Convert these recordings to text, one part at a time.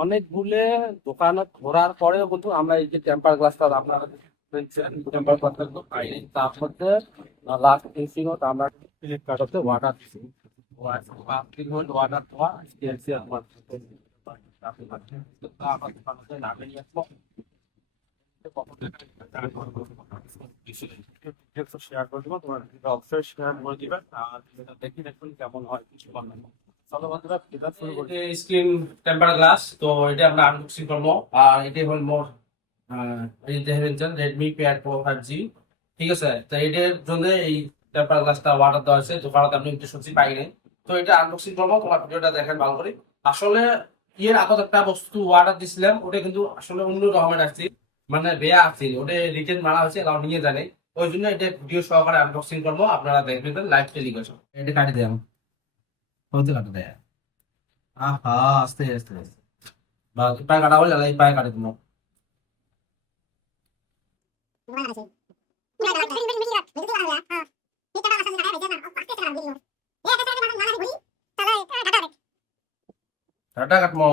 অনেকগুলো দোকান ঘোরার পরেও কিন্তু আমরা এই যে টেম্পার গ্লাসটা আপনারা টেম্পার গ্লাসটা তো পাইনি, তার মধ্যে লাস্ট ফিনিশিং আমরা ফ্লিপকার্ট হতে অর্ডার দিচ্ছি। 5 দিন হল অর্ডার দেওয়া, এসেছে আমার আমার দোকান হতে নামে নিয়ে আসবো। শেয়ার করে দেবো, তোমার অবশ্যই শেয়ার করে দিবেন। আর দেখি দেখুন কেমন হয়, কিছু বলবেন। চলো বন্ধুরা, এটা শুরু করি। স্ক্রিন টেম্পার গ্লাস তো এটা আমরা আনবক্সিং করবো। আর এটাই হল মোর এই দেখেন রেডমি প্যাড প্রো 5G। ঠিক আছে, তো এটার জন্য এই টেম্পার গ্লাসটা অর্ডার দেওয়া হয়েছে, দোকানে আমি একটু সত্যি পাইনি। তো এটা আনবক্সিং করবো, তোমার ভিডিওটা দেখেন ভালো করে। আসলে এর আগত একটা বস্তু অর্ডার দিছিলাম, ওটা কিন্তু আসলে অন্য রকমের আসছে, মানে বেয়া আছে, ওটা রিটার্ন মারা হয়েছে, কারণ নিয়ে জানে। ওই জন্য এটা ভিডিও সহকারে আনবক্সিং করবো, আপনারা দেখবেন লাইভ টেলিভিশন। এটা কাটি দেয় হতে কাটা দেয়। আহা, আস্তে আস্তে আস্তে বা পায়ে কাটা হলে এই পায়ে কাটে তোমার। কাটা কাটমো।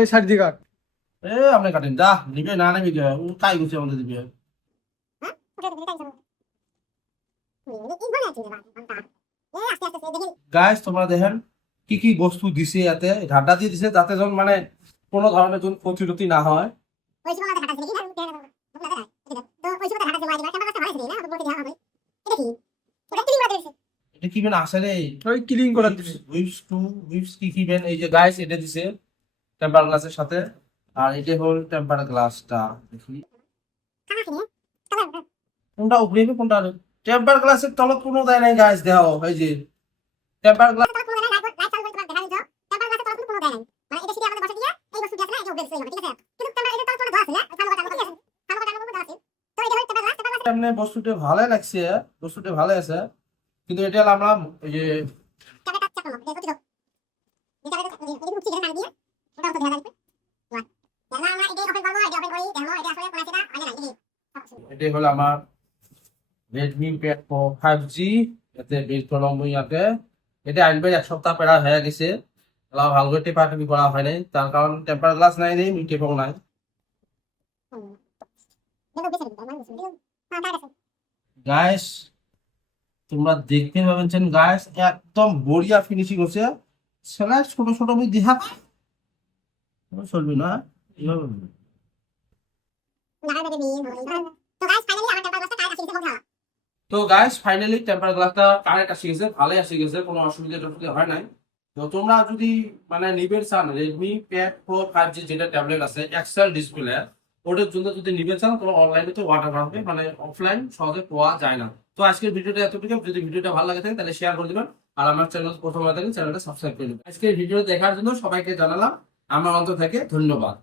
এই সাইড দিকে কাট। এ আপনি কাটেন যা নিবে না নিবি কে ও কাই গুছে আমাদের দিবে। গাইস তোমরা দেখেন কি কি বস্তু দিছে, এতে ঢাড্ডা দিয়ে দিছে যাতে যেন মানে কোনো ধরনের যেন ক্ষতি না হয়। এটা কি বেন আসলে ওই ক্লিন করে দিবি। উইপস কি কি বেন, এই যে গাইস এটা দিছে টেম্পার গ্লাসের সাথে। আর এটা হল টেম্পার গ্লাসটা, দেখি কোনটা উপরে কোনটা টেম্পার গ্লাসের তলত কোনো দেয় নাই গাইস। দেখো এই যে টেম্পার গ্লাস এমনি বস্তুটা ভালো লাগছে, বস্তুটা ভালো আছে, কিন্তু এটা হলো আমরা এই যে এটাই হলো আমার রেডমি প্যাড প্রো 5G। এতে বিল করলাম ইয়াতে, এটা আনবে 1 সপ্তাহ পেরা হয়ে গেছে, ভালো করে টেপা টেপি করা হয় নাই, তার কারণ টেম্পার গ্লাস নাই নেই টেপও নাই। গাইস তোমরা দেখতে পাবেন গাইস, একদম বড়িয়া ফিনিশিং হচ্ছে। সেলাই ছোট ছোট আমি দেখা চলবে না এইভাবে। তো গাইস ফাইনালি টেম্পার গ্লাসটা কারেক্ট আসে গেছে, ভালোই আসে গেছে, কোনো অসুবিধা টসুবিধা হয় নাই। তো তোমরা যদি মানে নিবে চান রেডমি প্যাড প্রো 5G যেটা ট্যাবলেট আছে এক্সেল ডিসপ্লে, ওটার জন্য যদি নিবে চান তোমার অনলাইনে তো অর্ডার করা হবে, মানে অফলাইন সহজে পাওয়া যায় না। তো আজকের ভিডিওটা এতটুকু, যদি ভিডিওটা ভালো লাগে থাকে তাহলে শেয়ার করে দিবেন। আর আমার চ্যানেল প্রথম হয়ে থাকলে চ্যানেলটা সাবস্ক্রাইব করে দিবেন। আজকের ভিডিও দেখার জন্য সবাইকে জানালাম আমার অন্তর থেকে ধন্যবাদ।